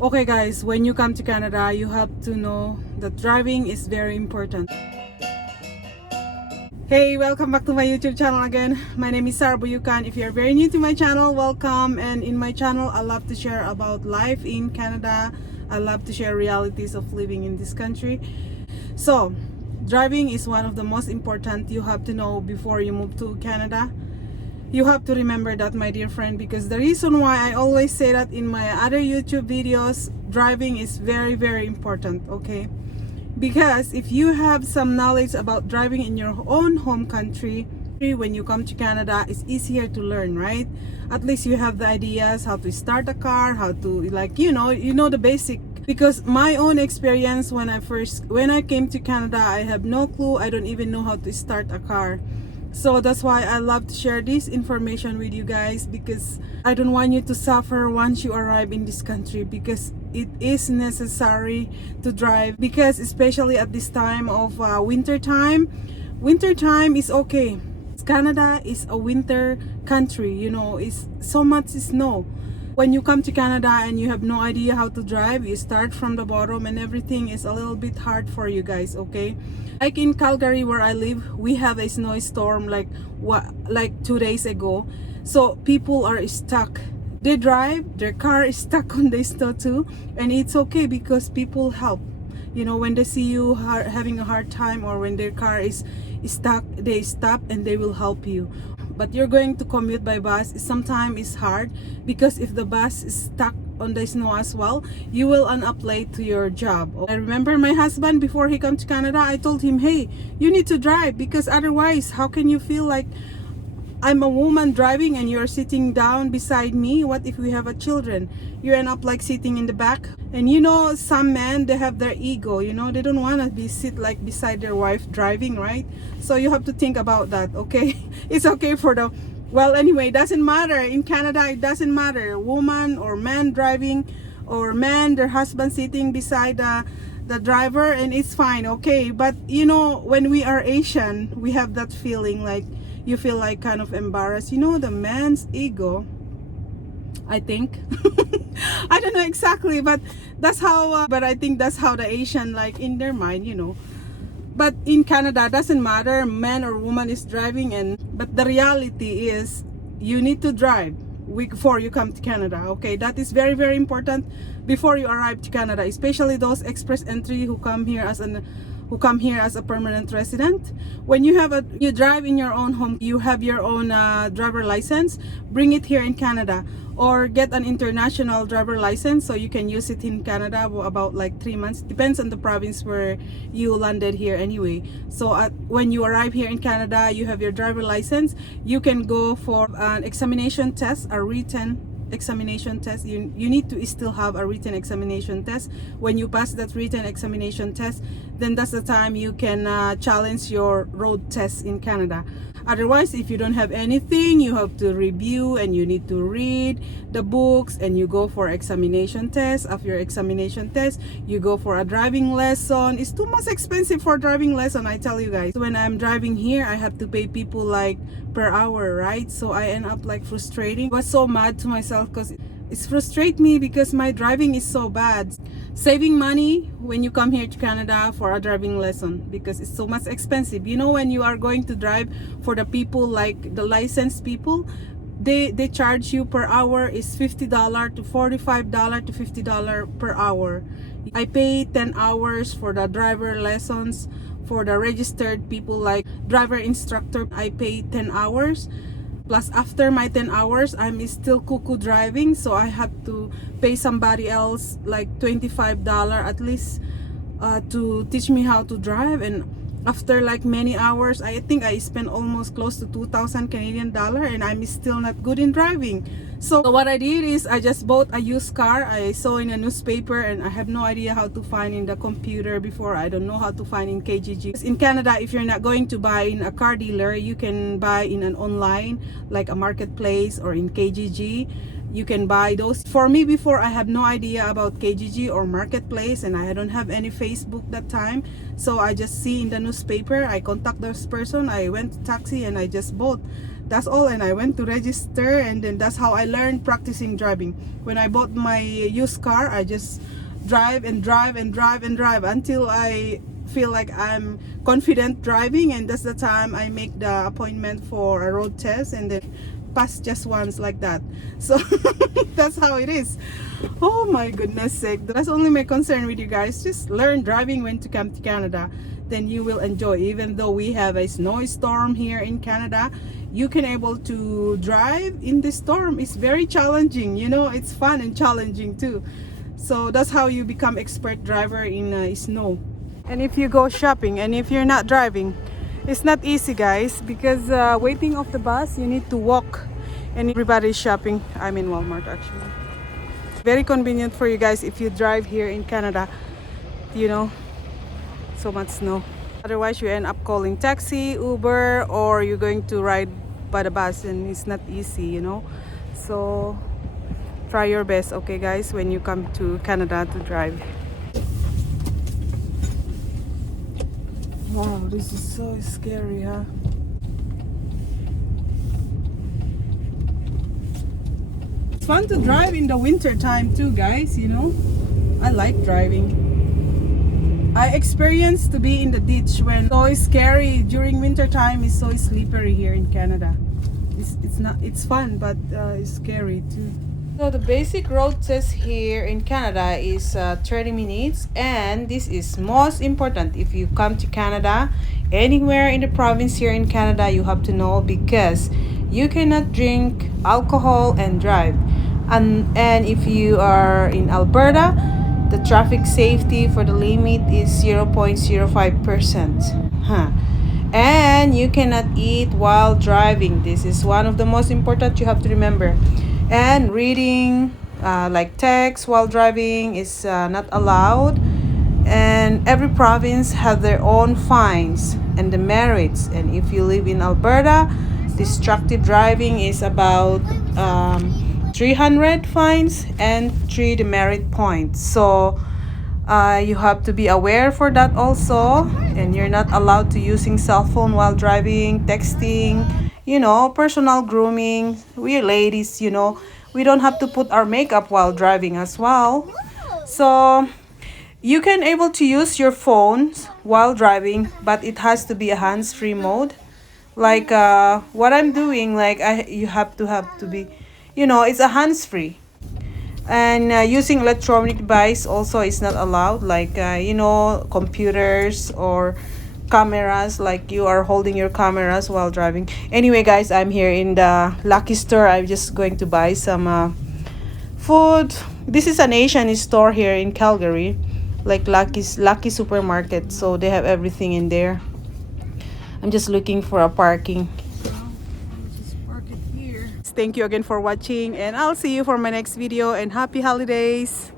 Okay guys, when you come to Canada, you have to know that driving is very important. Hey, welcome back to my YouTube channel again. My name is Sarah Buyucan. If you're very new to my channel, welcome. And in my channel, I love to share about life in Canada. I love to share realities of living in this country. So, driving is one of the most important you have to know before you move to Canada. You have to remember that, my dear friend, because the reason why I always say that in my other YouTube videos, driving is very, very important, okay? Because if you have some knowledge about driving in your own home country, when you come to Canada, it's easier to learn, right? At least you have the ideas how to start a car, how to, like, you know the basic. Because my own experience when I came to Canada, I have no clue. I don't even know how to start a car. So that's why I love to share this information with you guys, because I don't want you to suffer once you arrive in this country, because it is necessary to drive, because especially at this time of winter time is okay. Canada is a winter country, it's so much snow. When you come to Canada and you have no idea how to drive, you start from the bottom and everything is a little bit hard for you guys, okay? Like in Calgary where I live, we have a snowstorm like 2 days ago. So people are stuck. They drive, their car is stuck on the snow too, and it's okay because people help. When they see you having a hard time, or when their car is stuck, they stop and they will help you. But you're going to commute by bus, sometimes it's hard, because if the bus is stuck on the snow as well, you will end up late to your job. I remember my husband, before he come to Canada, I told him, hey, you need to drive, because otherwise how can you feel like I'm a woman driving and you're sitting down beside me? What if we have a children? You end up like sitting in the back. And some men, they have their ego, they don't want to be sit like beside their wife driving, right? So you have to think about that, okay? It's okay for the, well, anyway, it doesn't matter. In Canada, it doesn't matter. Woman or man driving, or man, their husband sitting beside the driver, and it's fine, okay? But when we are Asian, we have that feeling like, you feel like kind of embarrassed. The man's ego, I think. I don't know exactly, but that's how, but I think that's how the Asian, like, in their mind, But in Canada, doesn't matter, man or woman is driving, but the reality is, you need to drive before you come to Canada, okay? That is very, very important before you arrive to Canada, especially those express entry who come here as a permanent resident. When you drive in your own home, you have your own driver license, bring it here in Canada, or get an international driver license so you can use it in Canada about like 3 months. Depends on the province where you landed here anyway. So when you arrive here in Canada, you have your driver license, you can go for an examination test, a written examination test. You need to still have a written examination test. When you pass that written examination test, then that's the time you can challenge your road test in Canada. Otherwise, if you don't have anything, you have to review and you need to read the books, and you go for examination test. After your examination test, you go for a driving lesson. It's too much expensive for driving lesson, I tell you guys. When I'm driving here, I have to pay people like per hour, right? So I end up like frustrating. I was so mad to myself because it's frustrate me because my driving is so bad. Saving money when you come here to Canada for a driving lesson, because it's so much expensive. When you are going to drive for the people, like the licensed people, they charge you per hour is $50 to $45 to $50 per hour. I pay 10 hours for the driver lessons. For the registered people, like driver instructor, I pay 10 hours. Plus, after my 10 hours, I'm still cuckoo driving, so I have to pay somebody else like $25 at least to teach me how to drive. And after like many hours, I think I spent almost close to 2,000 Canadian dollar, and I'm still not good in driving. So what I did is I just bought a used car. I saw in a newspaper, and I have no idea how to find in the computer before. I don't know how to find in KGG. In Canada, if you're not going to buy in a car dealer, you can buy in an online, like a marketplace, or in KGG. You can buy those. For me, before, I have no idea about KGG or marketplace, and I don't have any Facebook that time. So I just see in the newspaper, I contact this person, I went to taxi, and I just bought That's all. And I went to register, and then that's how I learned practicing driving. When I bought my used car, I just drive and drive and drive and drive until I feel like I'm confident driving, and that's the time I make the appointment for a road test, and then pass just once like that. So that's how it is. Oh my goodness sake, that's only my concern with you guys. Just learn driving when to come to Canada, then you will enjoy. Even though we have a snowstorm here in Canada, you can able to drive in the storm. It's very challenging, you know, it's fun and challenging too. So that's how you become expert driver in snow. And if you go shopping and if you're not driving, it's not easy, guys, because waiting off the bus, you need to walk, and everybody's shopping. I'm in Walmart actually. Very convenient for you guys if you drive here in Canada, you know, so much snow. Otherwise you end up calling taxi, Uber, or you're going to ride by the bus, and it's not easy, you know. So try your best, okay guys, when you come to Canada to drive. Wow, this is so scary, huh? It's fun to drive in the winter time too, guys, you know. I like driving. I experienced to be in the ditch when so scary during winter time. It's so slippery here in Canada. It's fun, but it's scary too. So the basic road test here in Canada is 30 minutes, and this is most important if you come to Canada. Anywhere in the province here in Canada, you have to know, because you cannot drink alcohol and drive. And if you are in Alberta, the traffic safety for the limit is 0.05%. And you cannot eat while driving. This is one of the most important you have to remember. And reading like text while driving is not allowed. And every province has their own fines and demerits. And if you live in Alberta, distracted driving is about 300 fines and 3 demerit points. So you have to be aware for that also. And you're not allowed to using cell phone while driving, texting, you know, personal grooming. We ladies, you know, we don't have to put our makeup while driving as well. So you can able to use your phones while driving, but it has to be a hands-free mode. Like what I'm doing, like you have to be, you know, it's a hands-free. And using electronic device also is not allowed, like you know, computers or cameras, like you are holding your cameras while driving. Anyway guys, I'm here in the Lucky store. I'm just going to buy some food. This is an Asian store here in Calgary, like Lucky supermarket, so they have everything in there. I'm just looking for a parking. Thank you again for watching, and I'll see you for my next video, and happy holidays.